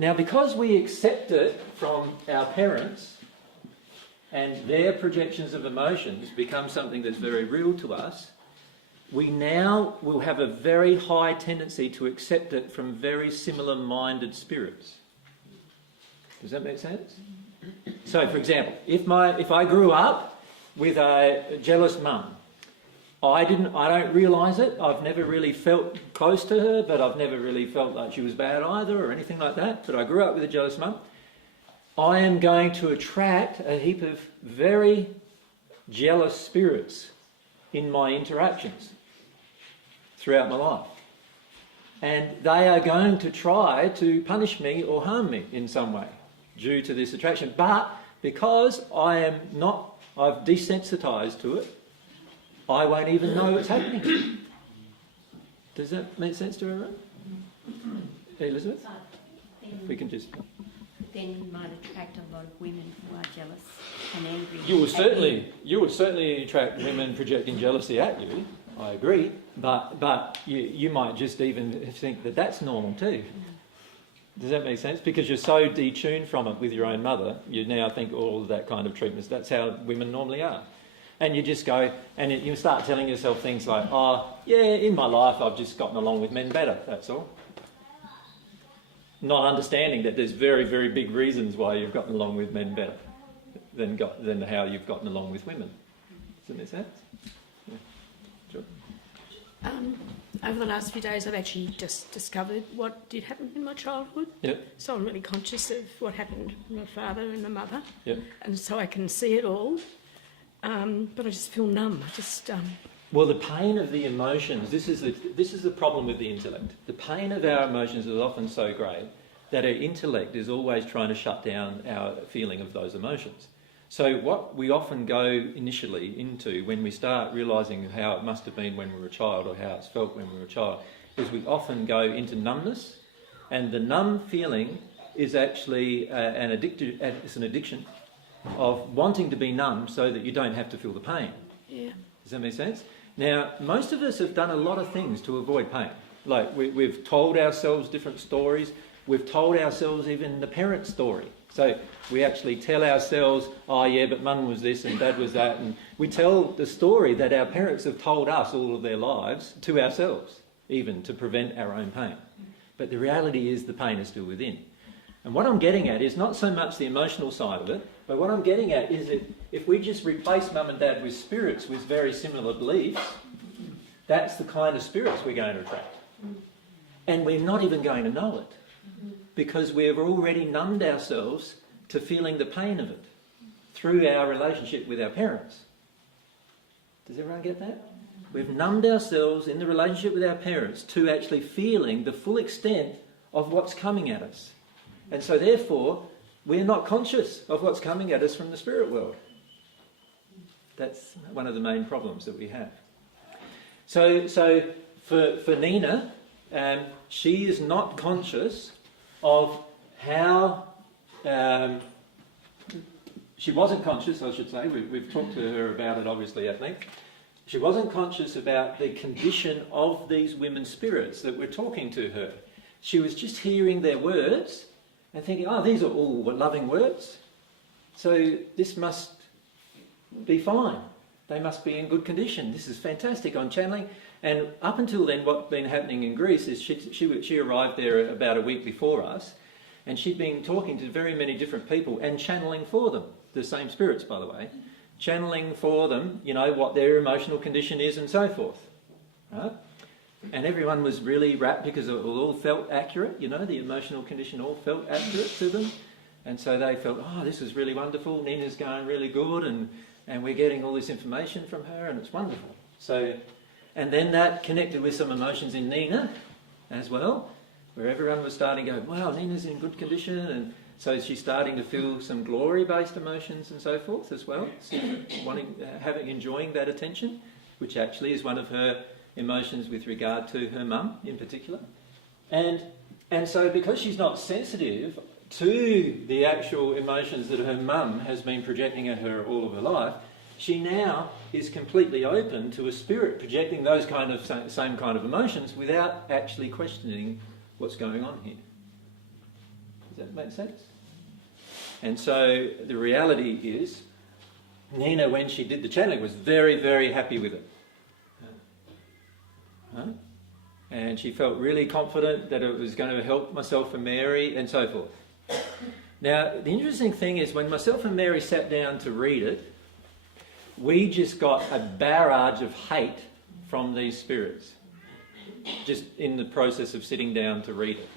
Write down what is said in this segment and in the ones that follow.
Now, because we accept it from our parents and their projections of emotions become something that's very real to us, we now will have a very high tendency to accept it from very similar-minded spirits. Does that make sense? So, for example, if I grew up with a jealous mum, I don't realise it. I've never really felt close to her, but I've never really felt like she was bad either or anything like that. But I grew up with a jealous mum. I am going to attract a heap of very jealous spirits in my interactions throughout my life. And they are going to try to punish me or harm me in some way due to this attraction. But because I've desensitised to it, I won't even know it's happening. Does that make sense to everyone? Elizabeth? If we can just... Then you might attract a lot of women who are jealous and angry. You would certainly attract women projecting jealousy at you. I agree, but you might just even think that that's normal too. Does that make sense? Because you're so detuned from it with your own mother, you now think all of that kind of treatment, that's how women normally are. And you just go, and you start telling yourself things like, oh, yeah, in my life I've just gotten along with men better, that's all. Not understanding that there's very, very big reasons why you've gotten along with men better than how you've gotten along with women. Does that make sense? Yeah. Sure. Over the last few days I've actually just discovered what did happen in my childhood. Yep. So I'm really conscious of what happened with my father and my mother. Yep. And so I can see it all. But I just feel numb. Well, the pain of the emotions, this is the problem with the intellect. The pain of our emotions is often so great that our intellect is always trying to shut down our feeling of those emotions. So what we often go initially into when we start realising how it must have been when we were a child or how it's felt when we were a child is we often go into numbness, and the numb feeling is actually it's an addiction of wanting to be numb so that you don't have to feel the pain. Yeah. Does that make sense? Now, most of us have done a lot of things to avoid pain. Like we've told ourselves different stories. We've told ourselves even the parent story. So we actually tell ourselves, oh yeah, but mum was this and dad was that. And we tell the story that our parents have told us all of their lives to ourselves, even to prevent our own pain. But the reality is the pain is still within. And what I'm getting at is not so much the emotional side of it, but what I'm getting at is that if we just replace mum and dad with spirits with very similar beliefs, that's the kind of spirits we're going to attract. And we're not even going to know it because we've already numbed ourselves to feeling the pain of it through our relationship with our parents. Does everyone get that? We've numbed ourselves in the relationship with our parents to actually feeling the full extent of what's coming at us. And so therefore, we're not conscious of what's coming at us from the spirit world. That's one of the main problems that we have. So for Nina, she is not conscious of how... she wasn't conscious, I should say. We've talked to her about it, obviously, at length. She wasn't conscious about the condition of these women's spirits that were talking to her. She was just hearing their words and thinking, oh, these are all loving words, so this must be fine. They must be in good condition. This is fantastic, I'm channeling. And up until then, what's been happening in Greece is she arrived there about a week before us, and she'd been talking to very many different people and channeling for them, the same spirits, by the way, channeling for them, you know, what their emotional condition is and so forth, right? And everyone was really rapt because it all felt accurate, you know, the emotional condition all felt accurate to them. And so they felt, oh, this is really wonderful, Nina's going really good, and we're getting all this information from her, and it's wonderful. So, and then that connected with some emotions in Nina as well, where everyone was starting to go, wow, Nina's in good condition, and so she's starting to feel some glory-based emotions and so forth as well, so enjoying that attention, which actually is one of her emotions with regard to her mum in particular. And so because she's not sensitive to the actual emotions that her mum has been projecting at her all of her life, she now is completely open to a spirit projecting those kind of same kind of emotions without actually questioning what's going on here. Does that make sense? And so the reality is, Nina, when she did the channeling, was very, very happy with it. Huh? And she felt really confident that it was going to help myself and Mary and so forth. Now, the interesting thing is when myself and Mary sat down to read it, we just got a barrage of hate from these spirits, just in the process of sitting down to read it.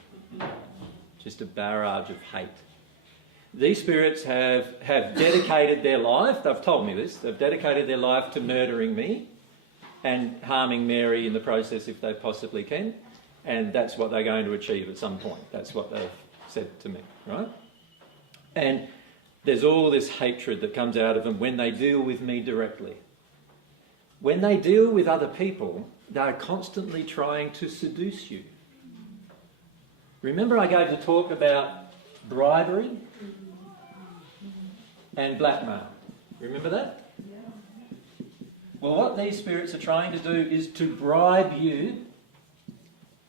Just a barrage of hate. These spirits have dedicated their life, they've told me this, they've dedicated their life to murdering me and harming Mary in the process if they possibly can, and that's what they're going to achieve at some point. That's what they've said to me, right? And there's all this hatred that comes out of them when they deal with me directly. When they deal with other people, they're constantly trying to seduce you. Remember I gave the talk about bribery and blackmail. Remember that? Well, what these spirits are trying to do is to bribe you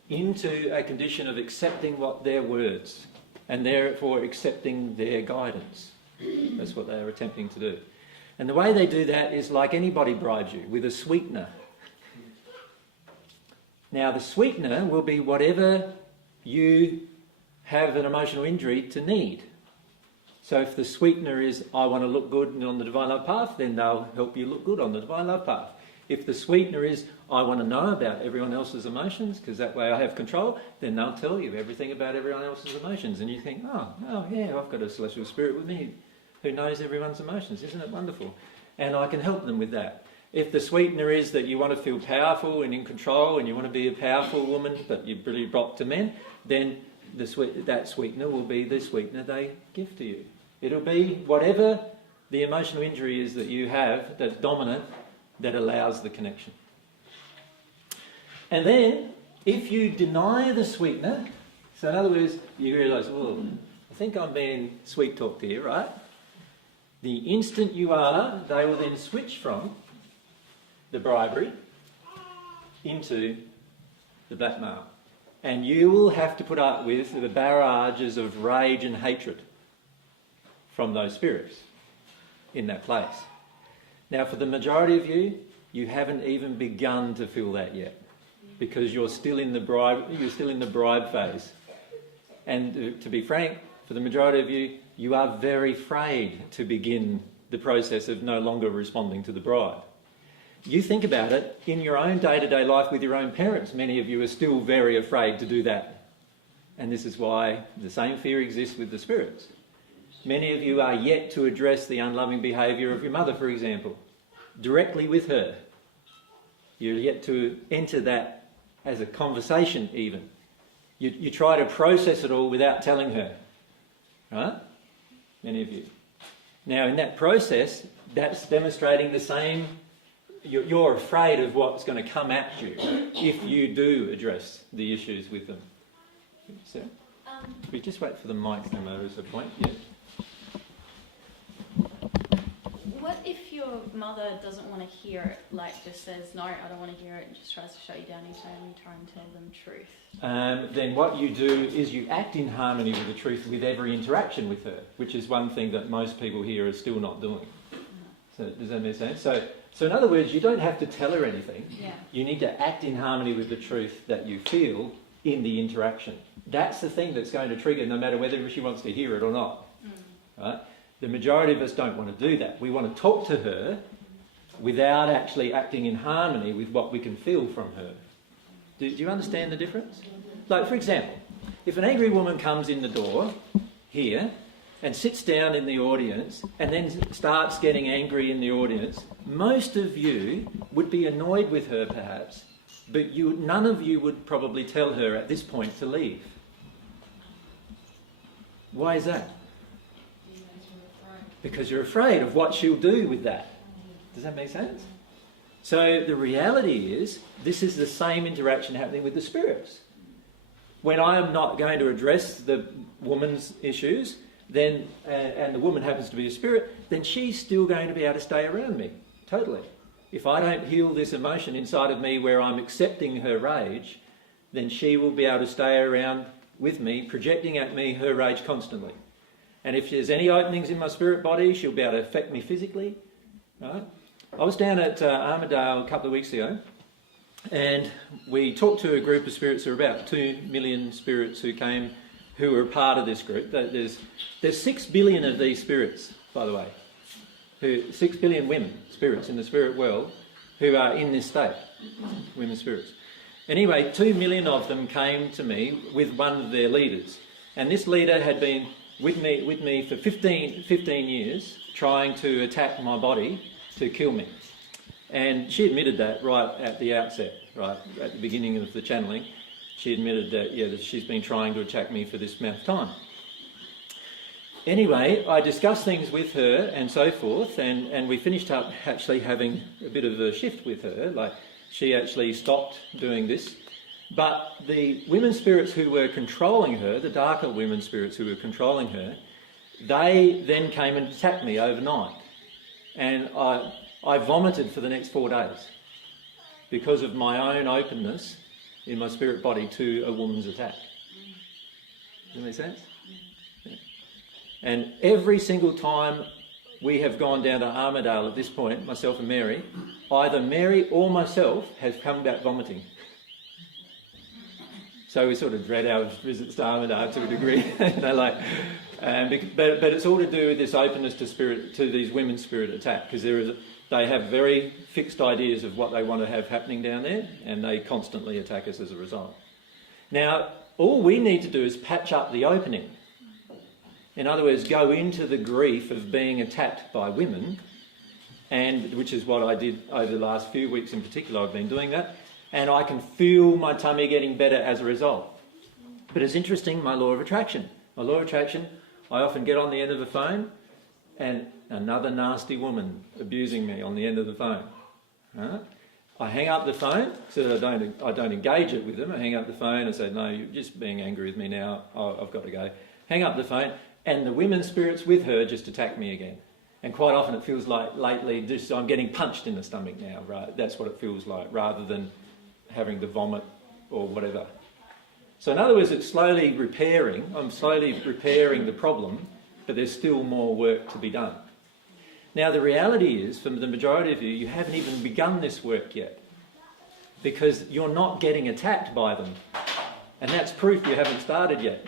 into a condition of accepting what their words and therefore accepting their guidance. That's what they are attempting to do. And the way they do that is like anybody bribes you, with a sweetener. Now, the sweetener will be whatever you have an emotional injury to need. So if the sweetener is, I want to look good on the Divine Love Path, then they'll help you look good on the Divine Love Path. If the sweetener is, I want to know about everyone else's emotions, because that way I have control, then they'll tell you everything about everyone else's emotions. And you think, oh yeah, I've got a celestial spirit with me who knows everyone's emotions. Isn't it wonderful? And I can help them with that. If the sweetener is that you want to feel powerful and in control and you want to be a powerful woman, but you're really dropped to men, then that sweetener will be the sweetener they give to you. It'll be whatever the emotional injury is that you have that's dominant that allows the connection. And then, if you deny the sweetener, so in other words, you realise, well, I think I'm being sweet-talked here, right? The instant you are, they will then switch from the bribery into the blackmail. And you will have to put up with the barrages of rage and hatred from those spirits in that place. Now, for the majority of you, you haven't even begun to feel that yet, because you're still in the bribe phase. And to be frank, for the majority of you, you are very afraid to begin the process of no longer responding to the bribe. You think about it, in your own day-to-day life with your own parents, many of you are still very afraid to do that. And this is why the same fear exists with the spirits. Many of you are yet to address the unloving behaviour of your mother, for example, directly with her. You're yet to enter that as a conversation even. You try to process it all without telling her. Right? Many of you. Now, in that process, that's demonstrating the same. You're afraid of what's going to come at you if you do address the issues with them. So, we just wait for the mic to come over as a point. Yeah. What if your mother doesn't want to hear it, like just says, no, I don't want to hear it, and just tries to shut you down each time you try and tell them truth? Then what you do is you act in harmony with the truth with every interaction with her, which is one thing that most people here are still not doing. So does that make sense? So in other words, you don't have to tell her anything. Yeah. You need to act in harmony with the truth that you feel in the interaction. That's the thing that's going to trigger, no matter whether she wants to hear it or not. Right? The majority of us don't want to do that. We want to talk to her without actually acting in harmony with what we can feel from her. Do you understand the difference? Like, for example, if an angry woman comes in the door here and sits down in the audience and then starts getting angry in the audience, most of you would be annoyed with her perhaps, but none of you would probably tell her at this point to leave. Why is that? Because you're afraid of what she'll do with that. Does that make sense? So the reality is, this is the same interaction happening with the spirits. When I am not going to address the woman's issues, then and the woman happens to be a spirit, then she's still going to be able to stay around me, totally. If I don't heal this emotion inside of me where I'm accepting her rage, then she will be able to stay around with me, projecting at me her rage constantly. And if there's any openings in my spirit body, she'll be able to affect me physically. Right? I was down at Armidale a couple of weeks ago, and we talked to a group of spirits. There were about 2 million spirits who came, who were part of this group. There's 6 billion of these spirits, by the way. 6 billion women, spirits in the spirit world, who are in this state, women spirits. Anyway, 2 million of them came to me with one of their leaders. And this leader had been with me for 15 years, trying to attack my body to kill me. And she admitted that right at the outset, right at the beginning of the channeling. She admitted that, that she's been trying to attack me for this amount of time. Anyway, I discussed things with her and so forth, and we finished up actually having a bit of a shift with her. Like, she actually stopped doing this. But the women spirits who were controlling her, the darker women spirits who were controlling her, they then came and attacked me overnight. And I vomited for the next 4 days because of my own openness in my spirit body to a woman's attack. Does that make sense? Yeah. And every single time we have gone down to Armidale at this point, myself and Mary, either Mary or myself has come back vomiting. So we sort of dread our visits to Armidale to a degree. But it's all to do with this openness to spirit, to these women's spirit attack, because they have very fixed ideas of what they want to have happening down there, and they constantly attack us as a result. Now, all we need to do is patch up the opening. In other words, go into the grief of being attacked by women, and which is what I did over the last few weeks in particular. I've been doing that, and I can feel my tummy getting better as a result. But it's interesting, my law of attraction. My law of attraction, I often get on the end of the phone, and another nasty woman abusing me on the end of the phone. Right? I hang up the phone so that I don't engage it with them. I hang up the phone and say, no, you're just being angry with me now. I've got to go. Hang up the phone, and the women spirits with her just attack me again. And quite often it feels like lately I'm getting punched in the stomach now. Right? That's what it feels like, rather than having to vomit or whatever. So in other words, it's slowly repairing. I'm slowly repairing the problem, but there's still more work to be done. Now, the reality is, for the majority of you, you haven't even begun this work yet, because you're not getting attacked by them. And that's proof you haven't started yet.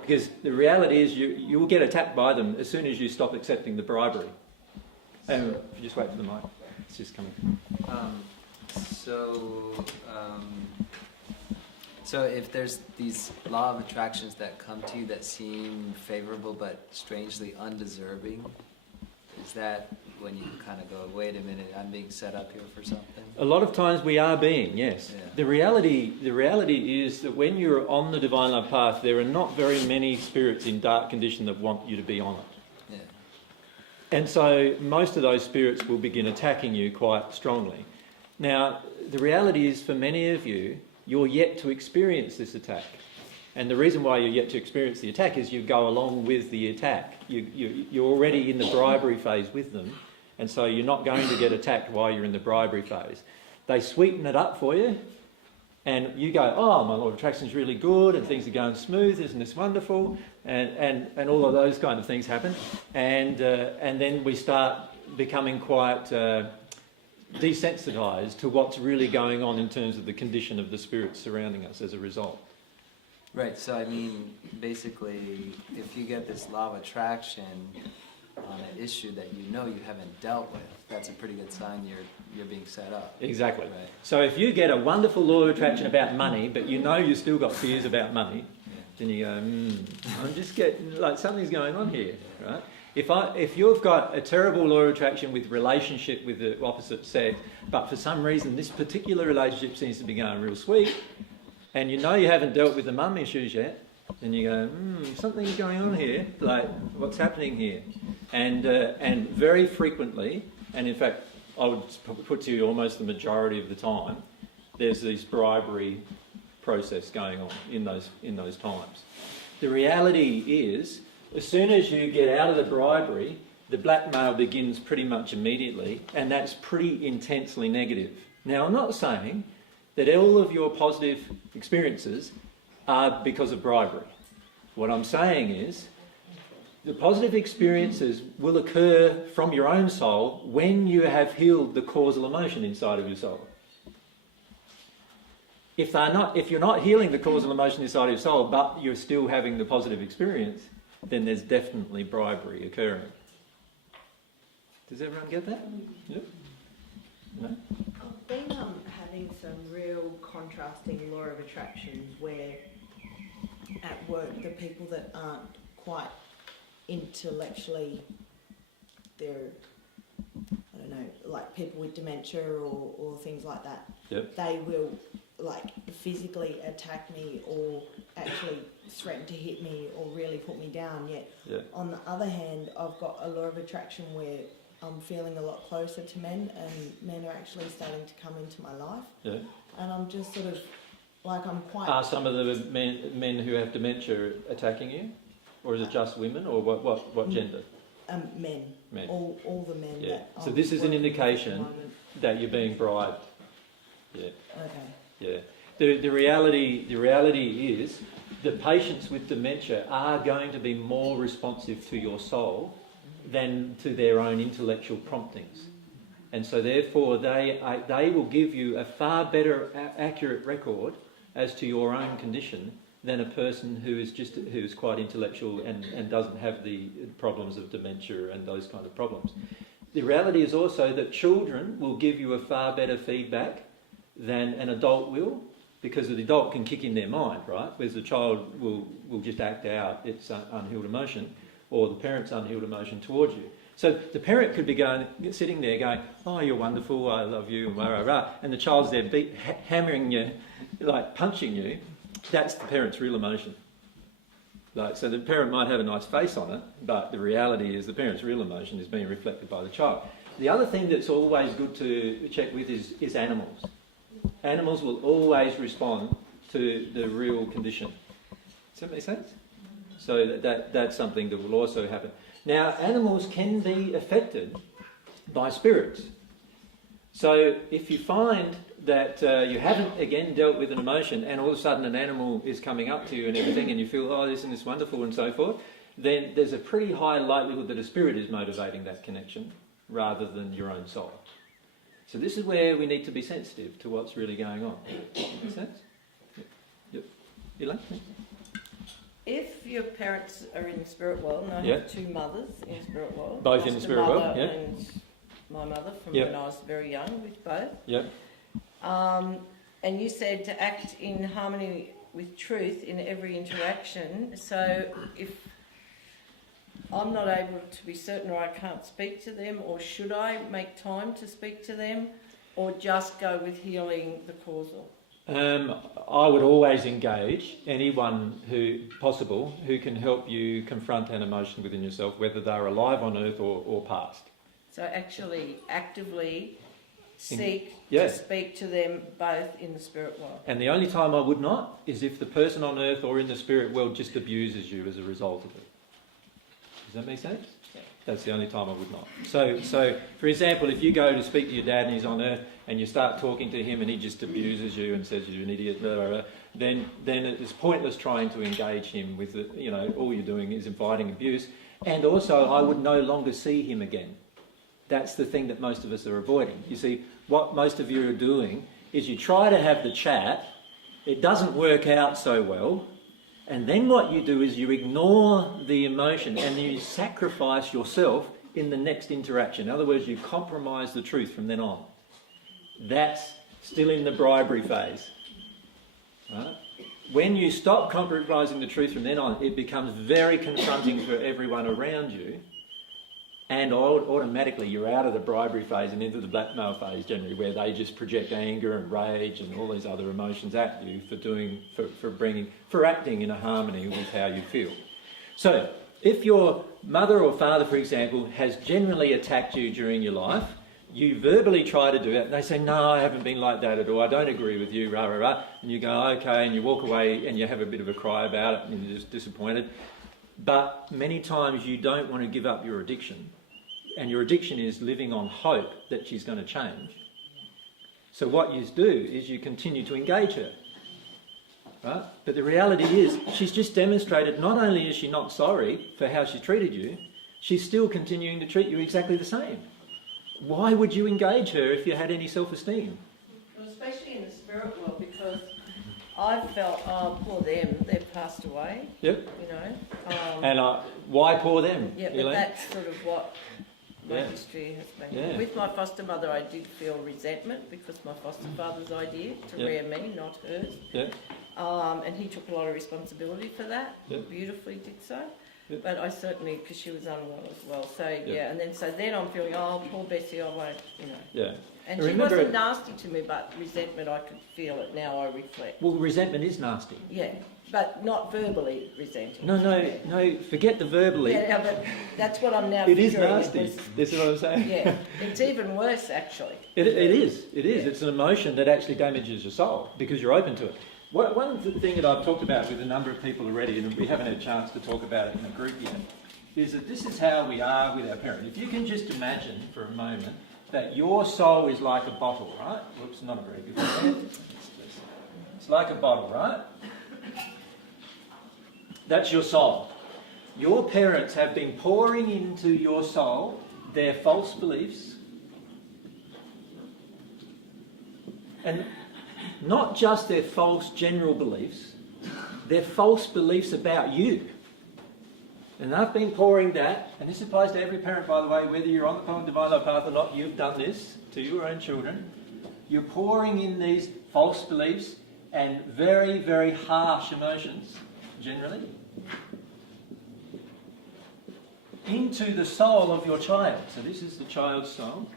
Because the reality is you will get attacked by them as soon as you stop accepting the bribery. And if you just wait for the mic, it's just coming. So if there's these law of attractions that come to you that seem favorable but strangely undeserving, is that when you kind of go, wait a minute, I'm being set up here for something? A lot of times we are being, yes. Yeah. The reality is that when you're on the divine love path, there are not very many spirits in dark condition that want you to be on it. Yeah. And so most of those spirits will begin attacking you quite strongly. Now, the reality is, for many of you, you're yet to experience this attack. And the reason why you're yet to experience the attack is you go along with the attack. You're already in the bribery phase with them, and so you're not going to get attacked while you're in the bribery phase. They sweeten it up for you, and you go, oh, my law of attraction is really good, and things are going smooth, isn't this wonderful? And all of those kind of things happen. And then we start becoming quite desensitised to what's really going on in terms of the condition of the spirits surrounding us as a result. Right, so I mean, basically, if you get this law of attraction on an issue that you know you haven't dealt with, that's a pretty good sign you're being set up. Exactly. Right. So if you get a wonderful law of attraction about money, but you know you've still got fears about money, then you go, I'm just getting, like, something's going on here, right? If you've got a terrible law of attraction with relationship with the opposite sex, but for some reason this particular relationship seems to be going real sweet, and you know you haven't dealt with the mum issues yet, then you go, something's going on here, like, what's happening here? And very frequently, and in fact I would put to you almost the majority of the time, there's this bribery process going on in those times. The reality is, as soon as you get out of the bribery, the blackmail begins pretty much immediately, and that's pretty intensely negative. Now, I'm not saying that all of your positive experiences are because of bribery. What I'm saying is, the positive experiences will occur from your own soul when you have healed the causal emotion inside of your soul. If you're not healing the causal emotion inside of your soul, but you're still having the positive experience, then there's definitely bribery occurring. Does everyone get that? Yep. No? I've been having some real contrasting law of attractions where at work the people that aren't quite intellectually, they're, I don't know, like people with dementia or things like that. Yep. They will like physically attack me or actually threaten to hit me or really put me down. Yet on the other hand, I've got a law of attraction where I'm feeling a lot closer to men and men are actually starting to come into my life. Yeah. And I'm just sort of like I'm quite... Are some of the men who have dementia attacking you? Or is it just women, or what gender? Men. All the men. Yeah. That so this is an indication that you're being bribed. Yeah. Okay. Yeah. The reality is the patients with dementia are going to be more responsive to your soul than to their own intellectual promptings, and so therefore they will give you a far better accurate record as to your own condition than a person who is quite intellectual and doesn't have the problems of dementia and those kind of problems. The reality is also that children will give you a far better feedback than an adult will, because the adult can kick in their mind, right? Whereas the child will just act out its unhealed emotion or the parent's unhealed emotion towards you. So the parent could be sitting there going, "Oh, you're wonderful, I love you," and rah, rah, rah, and the child's there hammering you, like punching you. That's the parent's real emotion. So the parent might have a nice face on it, but the reality is the parent's real emotion is being reflected by the child. The other thing that's always good to check with is animals. Animals will always respond to the real condition. Does that make sense? So that's something that will also happen. Now, animals can be affected by spirits. So if you find that you haven't, again, dealt with an emotion and all of a sudden an animal is coming up to you and everything and you feel, oh, isn't this wonderful and so forth, then there's a pretty high likelihood that a spirit is motivating that connection rather than your own soul. So this is where we need to be sensitive to what's really going on. Make sense? Yep. Elaine? If your parents are in the spirit world, and I have two mothers in the spirit world. Both in the spirit world, yeah. And my mother from when I was very young with both. Yep. And you said to act in harmony with truth in every interaction. So if I'm not able to be certain or I can't speak to them, or should I make time to speak to them, or just go with healing the causal? I would always engage anyone who can help you confront an emotion within yourself, whether they're alive on earth or past. So actually actively seek to speak to them both in the spirit world. And the only time I would not is if the person on earth or in the spirit world just abuses you as a result of it. Does that make sense? Yeah. That's the only time I would not. So for example, if you go to speak to your dad and he's on earth and you start talking to him and he just abuses you and says you're an idiot, blah, blah, blah, then it's pointless trying to engage him with it. You know, all you're doing is inviting abuse. And also I would no longer see him again. That's the thing that most of us are avoiding. You see, what most of you are doing is you try to have the chat, it doesn't work out so well, and then what you do is you ignore the emotion and you sacrifice yourself in the next interaction. In other words, you compromise the truth from then on. That's still in the bribery phase. Right? When you stop compromising the truth from then on, it becomes very confronting for everyone around you, and automatically you're out of the bribery phase and into the blackmail phase generally, where they just project anger and rage and all these other emotions at you for acting in a harmony with how you feel. So if your mother or father, for example, has generally attacked you during your life, you verbally try to do it and they say, no, I haven't been like that at all, I don't agree with you, rah, rah, rah, and you go, okay, and you walk away and you have a bit of a cry about it and you're just disappointed. But many times you don't want to give up your addiction, and your addiction is living on hope that she's going to change. So what you do is you continue to engage her. right? But the reality is she's just demonstrated not only is she not sorry for how she treated you, she's still continuing to treat you exactly the same. Why would you engage her if you had any self-esteem? Well, especially in the spirit world, because I felt, oh, poor them, they've passed away. Yep. You know. And why poor them? Yeah, but Elaine? that's sort of what my Yeah. history has been. Yeah. With my foster mother, I did feel resentment because my foster father's idea to Yeah. rear me, not hers. Yeah. And he took a lot of responsibility for that. Yeah. Beautifully did so. Yeah. But I certainly, because she was unwell as well. So Yeah. and then I'm feeling, oh, poor Bessie, I won't, you know. Yeah. And I she remember wasn't it- nasty to me, but resentment, I could feel it now. I reflect. Well, resentment is nasty. Yeah, but not verbally resenting. No, forget the verbally. Yeah, but that's what I'm now It is figuring. nasty. This is what I'm saying. Yeah, it's even worse actually. It is. Yeah. It's an emotion that actually damages your soul because you're open to it. One thing that I've talked about with a number of people already, and we haven't had a chance to talk about it in a group yet, is that this is how we are with our parents. If you can just imagine for a moment that your soul is like a bottle, right? Whoops, not a very good one. It's like a bottle, right? That's your soul. Your parents have been pouring into your soul their false beliefs, and not just their false general beliefs, their false beliefs about you. And they've been pouring that, and this applies to every parent, by the way, whether you're on the divine love path or not, you've done this to your own children. You're pouring in these false beliefs and very, very harsh emotions, generally, into the soul of your child. So this is the child's soul.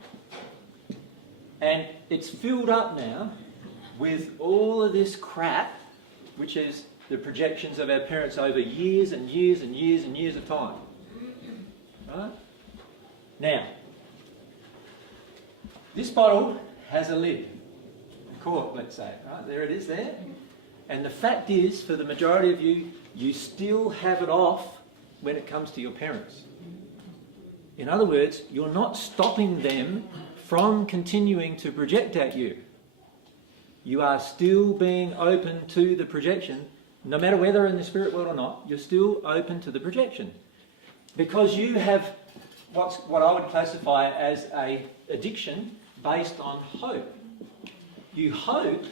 And it's filled up now with all of this crap, which is the projections of our parents over years and years and years and years of time. Right? Now, this bottle has a lid, a cork, let's say. Right? There it is there. And the fact is, for the majority of you, you still have it off when it comes to your parents. In other words, you're not stopping them from continuing to project at you. You are still being open to the projection. No matter whether in the spirit world or not, you're still open to the projection. Because you have what I would classify as an addiction based on hope. You hope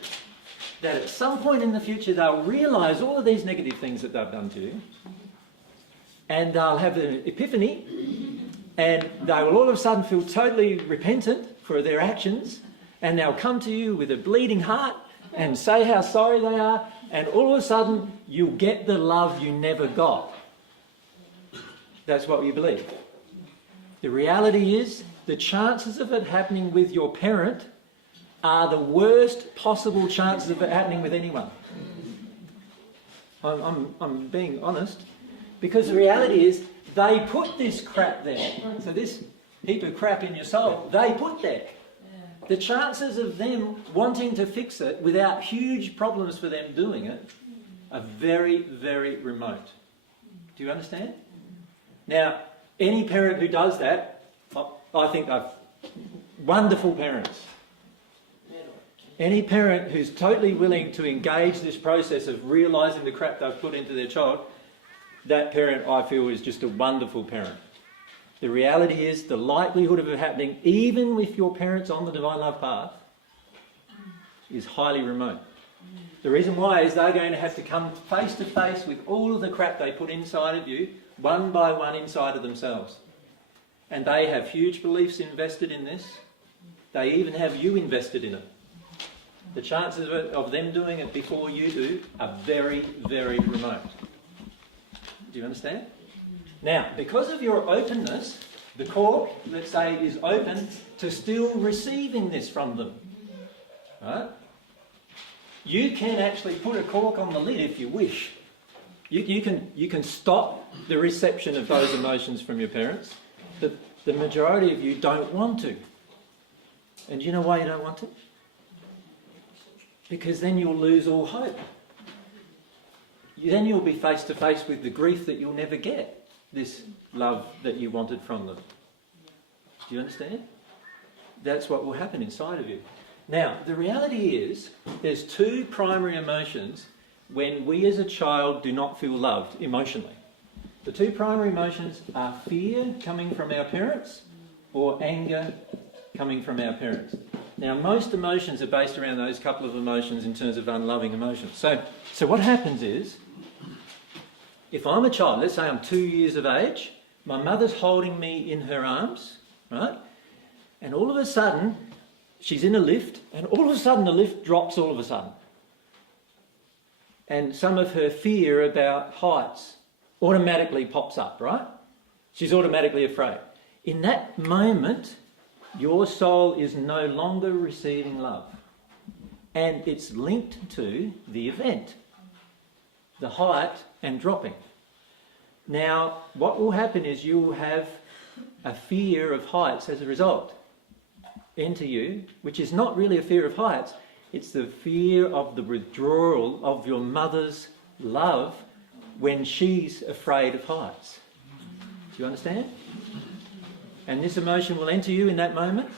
that at some point in the future they'll realise all of these negative things that they've done to you, and they'll have an epiphany, and they will all of a sudden feel totally repentant for their actions, and they'll come to you with a bleeding heart and say how sorry they are, and all of a sudden you'll get the love you never got. That's what you believe. The reality is the chances of it happening with your parent are the worst possible chances of it happening with anyone. I'm being honest, because the reality is they put this crap there. So this heap of crap in your soul, they put there. The chances of them wanting to fix it without huge problems for them doing it are very, very remote. Do you understand? Now, any parent who does that, I think they're wonderful parents. Any parent who's totally willing to engage this process of realising the crap they've put into their child, that parent, I feel, is just a wonderful parent. The reality is the likelihood of it happening, even with your parents on the divine love path, is highly remote. The reason why is they're going to have to come face to face with all of the crap they put inside of you, one by one inside of themselves. And they have huge beliefs invested in this. They even have you invested in it. The chances of them doing it before you do are very, very remote. Do you understand? Now, because of your openness, the cork, let's say, is open to still receiving this from them. Right? You can actually put a cork on the lid if you wish. You can stop the reception of those emotions from your parents, but the majority of you don't want to. And do you know why you don't want to? Because then you'll lose all hope. Then you'll be face to face with the grief that you'll never get, this love that you wanted from them. Do you understand? That's what will happen inside of you. Now, the reality is there's two primary emotions when we as a child do not feel loved emotionally. The two primary emotions are fear coming from our parents or anger coming from our parents. Now, most emotions are based around those couple of emotions in terms of unloving emotions. So what happens is, if I'm a child, let's say I'm 2 years of age, my mother's holding me in her arms, right? And all of a sudden, she's in a lift, and all of a sudden the lift drops all of a sudden. And some of her fear about heights automatically pops up, right? She's automatically afraid. In that moment, your soul is no longer receiving love. And it's linked to the event, the height and dropping. Now, what will happen is you will have a fear of heights as a result into you, which is not really a fear of heights, it's the fear of the withdrawal of your mother's love when she's afraid of heights. Do you understand? And this emotion will enter you in that moment,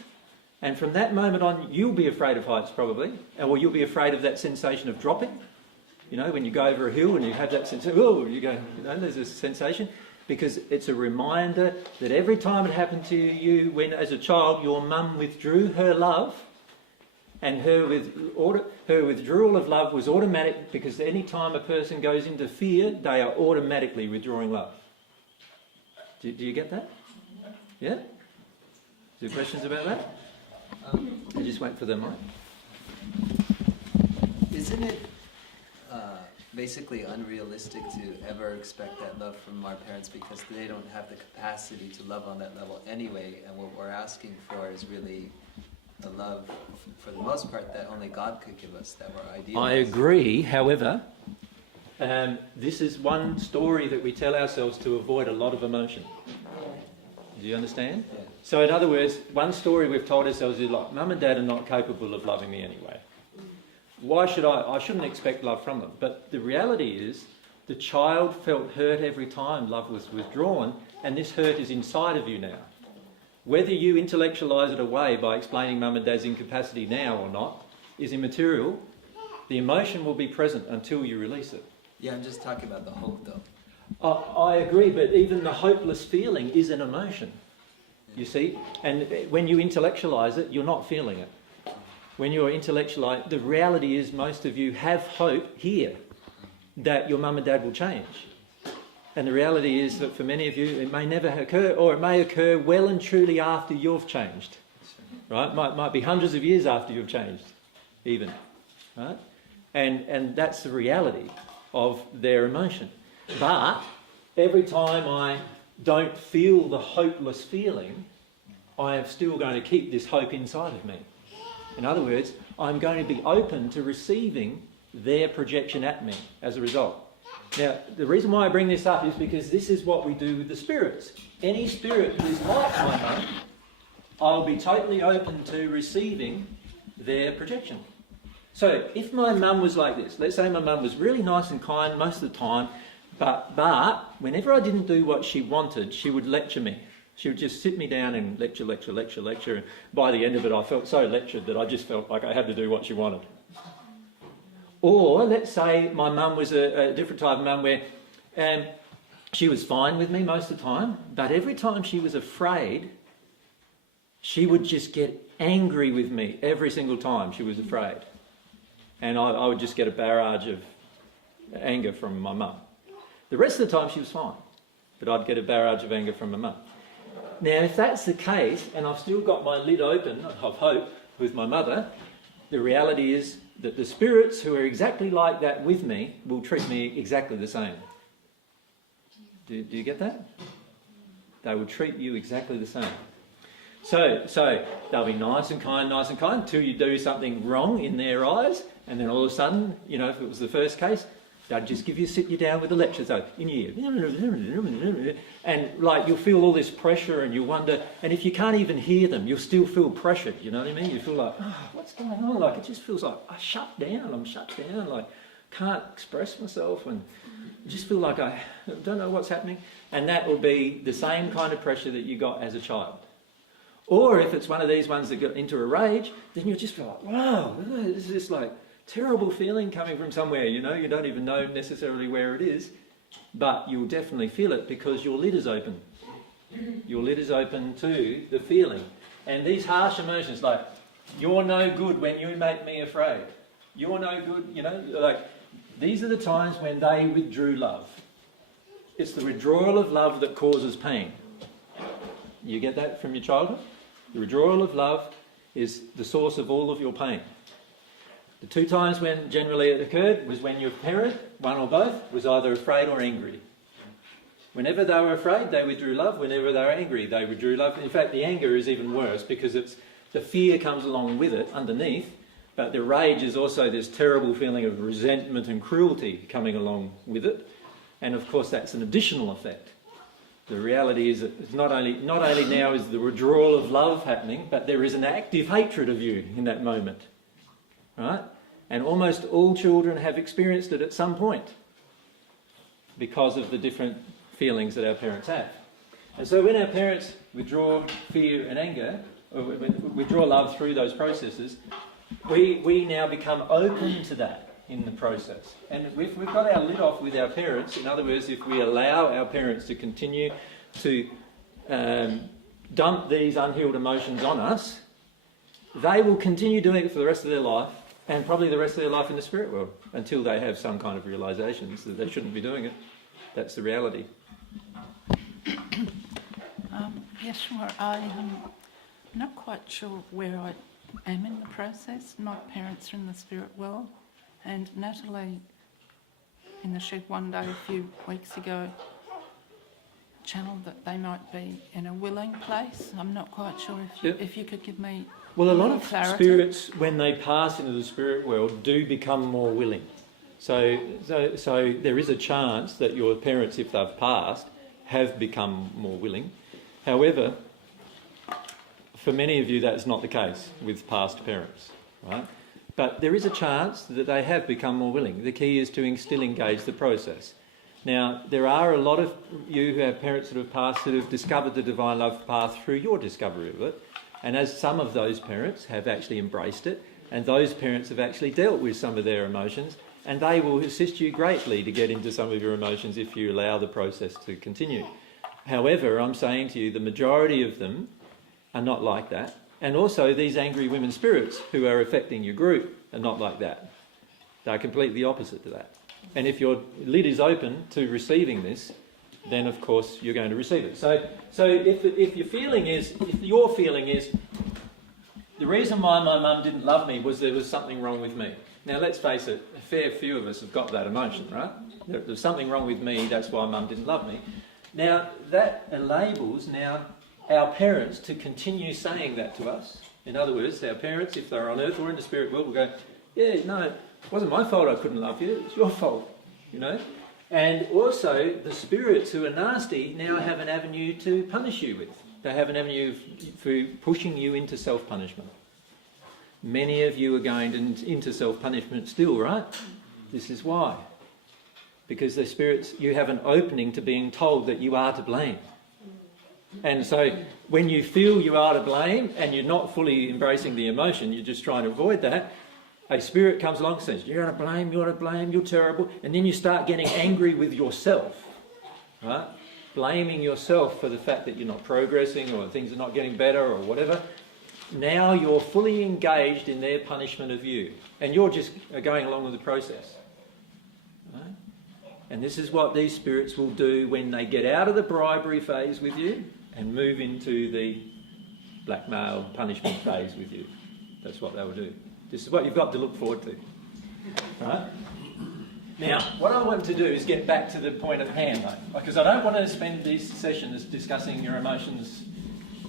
and from that moment on you'll be afraid of heights probably, or you'll be afraid of that sensation of dropping. You know, when you go over a hill and you have that sensation, oh, you go, you know, there's a sensation, because it's a reminder that every time it happened to you when, as a child, your mum withdrew her love, and her withdrawal of love was automatic, because any time a person goes into fear, they are automatically withdrawing love. Do you get that? Yeah? Is there questions about that? I just wait for the mic. Isn't it basically unrealistic to ever expect that love from our parents, because they don't have the capacity to love on that level anyway, and what we're asking for is really the love, for the most part, that only God could give us, that we're ideal. I agree, however, this is one story that we tell ourselves to avoid a lot of emotion. Do you understand? Yeah. So in other words, one story we've told ourselves is like, Mum and Dad are not capable of loving me anyway. Why should I shouldn't expect love from them. But the reality is, the child felt hurt every time love was withdrawn, and this hurt is inside of you now. Whether you intellectualise it away by explaining Mum and Dad's incapacity now or not is immaterial. The emotion will be present until you release it. Yeah, I'm just talking about the hope though. I agree, but even the hopeless feeling is an emotion, you see. And when you intellectualise it, you're not feeling it. When you're intellectualised, the reality is most of you have hope here that your mum and dad will change. And the reality is that for many of you, it may never occur, or it may occur well and truly after you've changed. Right? Might be hundreds of years after you've changed, even. Right? And that's the reality of their emotion. But every time I don't feel the hopeless feeling, I am still going to keep this hope inside of me. In other words, I'm going to be open to receiving their projection at me as a result. Now, the reason why I bring this up is because this is what we do with the spirits. Any spirit who is like my mum, I'll be totally open to receiving their projection. So, if my mum was like this, let's say my mum was really nice and kind most of the time, but whenever I didn't do what she wanted, she would lecture me. She would just sit me down and lecture. And by the end of it, I felt so lectured that I just felt like I had to do what she wanted. Or let's say my mum was a different type of mum where she was fine with me most of the time, but every time she was afraid, she would just get angry with me every single time she was afraid. And I would just get a barrage of anger from my mum. The rest of the time she was fine, but I'd get a barrage of anger from my mum. Now, if that's the case, and I've still got my lid open of hope with my mother, the reality is that the spirits who are exactly like that with me will treat me exactly the same. Do you get that? They will treat you exactly the same. So they'll be nice and kind until you do something wrong in their eyes, and then all of a sudden, you know, if it was the first case, they'd just sit you down with a lecture, so in your ear, and like you'll feel all this pressure, and you wonder, and if you can't even hear them, you'll still feel pressured. You know what I mean? You feel like, oh, what's going on? Like it just feels like I'm shut down. Like can't express myself, and I just feel like I don't know what's happening. And that will be the same kind of pressure that you got as a child. Or if it's one of these ones that got into a rage, then you'll just feel like, wow, this is like terrible feeling coming from somewhere, you know, you don't even know necessarily where it is, but you'll definitely feel it because your lid is open. Your lid is open to the feeling. And these harsh emotions like, you're no good when you make me afraid. You're no good, you know, like, these are the times when they withdrew love. It's the withdrawal of love that causes pain. You get that from your childhood? The withdrawal of love is the source of all of your pain. The two times when generally it occurred was when your parent, one or both, was either afraid or angry. Whenever they were afraid, they withdrew love. Whenever they were angry, they withdrew love. In fact, the anger is even worse because it's the fear comes along with it underneath, but the rage is also this terrible feeling of resentment and cruelty coming along with it. And of course, that's an additional effect. The reality is that it's not only now is the withdrawal of love happening, but there is an active hatred of you in that moment. Right? And almost all children have experienced it at some point because of the different feelings that our parents have. And so when our parents withdraw fear and anger, or withdraw love through those processes, we now become open to that in the process. And if we've got our lid off with our parents, in other words, if we allow our parents to continue to dump these unhealed emotions on us, they will continue doing it for the rest of their life, and probably the rest of their life in the spirit world, until they have some kind of realisations that they shouldn't be doing it. That's the reality. Yes, sure. I'm not quite sure where I am in the process. My parents are in the spirit world, and Natalie, in the shed one day a few weeks ago, channeled that they might be in a willing place. I'm not quite sure if you could give me Well, a lot of clarity. spirits, when they pass into the spirit world, do become more willing. So there is a chance that your parents, if they've passed, have become more willing. However, for many of you, that's not the case with past parents, right? But there is a chance that they have become more willing. The key is to still engage the process. Now, there are a lot of you who have parents that have passed that have discovered the divine love path through your discovery of it. And as some of those parents have actually embraced it, and those parents have actually dealt with some of their emotions, and they will assist you greatly to get into some of your emotions if you allow the process to continue. However, I'm saying to you, the majority of them are not like that. And also these angry women spirits who are affecting your group are not like that. They're completely opposite to that. And if your lid is open to receiving this, then of course you're going to receive it. So if your feeling is, the reason why my mum didn't love me was there was something wrong with me. Now let's face it, a fair few of us have got that emotion, right? There's something wrong with me, that's why mum didn't love me. Now that enables our parents to continue saying that to us. In other words, our parents, if they're on earth or in the spirit world, will go, yeah, no, it wasn't my fault I couldn't love you, it's your fault, you know? And also, the spirits who are nasty now have an avenue to punish you with. They have an avenue for pushing you into self-punishment. Many of you are going into self-punishment still, right? This is why. Because the spirits, you have an opening to being told that you are to blame. And so when you feel you are to blame and you're not fully embracing the emotion, you're just trying to avoid that, a spirit comes along and says, you're to blame, you're terrible. And then you start getting angry with yourself, right? Blaming yourself for the fact that you're not progressing or things are not getting better or whatever. Now you're fully engaged in their punishment of you. And you're just going along with the process. Right? And this is what these spirits will do when they get out of the bribery phase with you and move into the blackmail punishment phase with you. That's what they will do. This is what you've got to look forward to. Right? Now, what I want to do is get back to the point at hand, though, because I don't want to spend these sessions discussing your emotions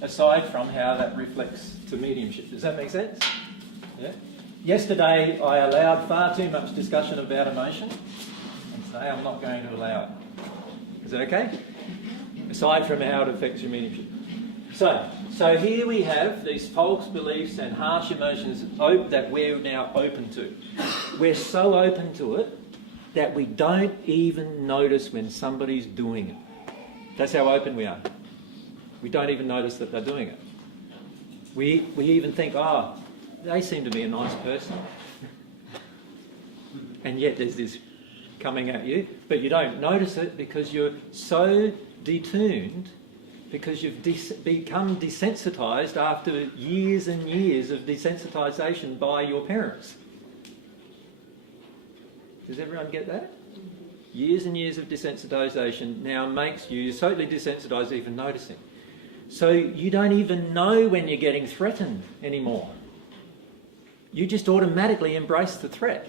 aside from how that reflects to mediumship. Does that make sense? Yeah? Yesterday, I allowed far too much discussion about emotion, and today I'm not going to allow it. Is that okay? Aside from how it affects your mediumship. So here we have these false beliefs and harsh emotions that we're now open to. We're so open to it that we don't even notice when somebody's doing it. That's how open we are. We don't even notice that they're doing it. We even think, oh, they seem to be a nice person. and yet there's this coming at you, but you don't notice it because you're so detuned, because you've become desensitised after years and years of desensitisation by your parents. Does everyone get that? Years and years of desensitisation now makes you totally desensitised even noticing. So you don't even know when you're getting threatened anymore. You just automatically embrace the threat.